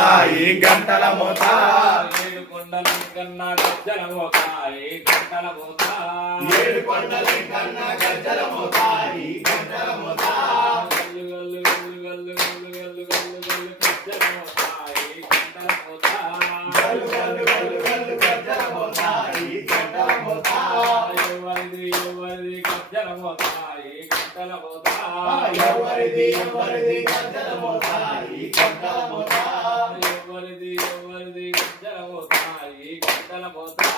మోతాయి గంటల మోత ఏడు కొండల కన్నా గజ్జల మోతాయి గంటల మోత ఏడు కొండల కన్నా గంటల మోతాయి గంటల మోత గల్లు గల్లు గల్లు గల్లు గల్లు గల్లు గల్లు గజ్జల మోతాయి గంటల మోత గల్లు గల్లు గల్లు గల్లు గంటల మోతాయి గంటల మోత ఎవరిది ఎవరిది గజ్జల మోతాయి గంటల మోత ఎవరిది ఎవరిది గంటల మోతాయి గంటల మోత గంటల పోతా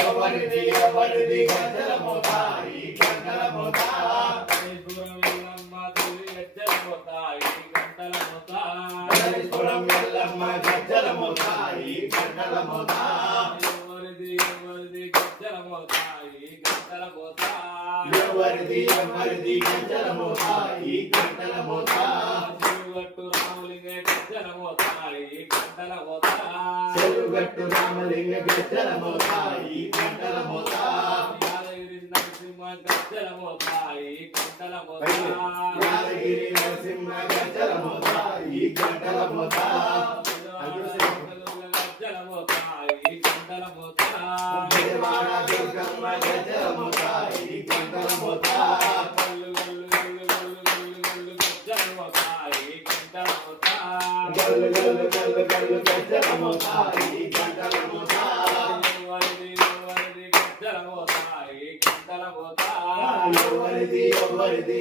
ఎవరిది ఎవరిది గంటల మోతాయి గంటల మోత దూరం వెళ్ళమ్మ తల్లి గజ్జల గంటల మోత హరిపురం ఎల్లమ్మ గంటల మోతాయి గంటల మోత ఎవరిది ఎవరిది గజ్జల మోతాయి. గంటల మోత ఎవరిది ఎవరిది గంటల మోతాయి గంటల మోత గజ్జల గంటల చెరుగట్టు రామలింగ గంటల మోతాయి గంటల మోత నరసింహ గజ్జల గంటల మోత యాదగిరి నరసింహ గంటల మోత గజ్జల మోతాయి గంటల మోత దేవాడ దుర్గమ్మ గంటల మోతాయి గంటల మోత గల్లు గల్లు గల్లు గల్లు గల్లు గల్లు గజ్జల మోతాయి గంటల మోత గల్లు గల్లు గల్లు గల్లు గంటల మోతాయి ఎవరిది ఎవరిది గజ్జల మోతాయి ఎవరిది ఎవరిది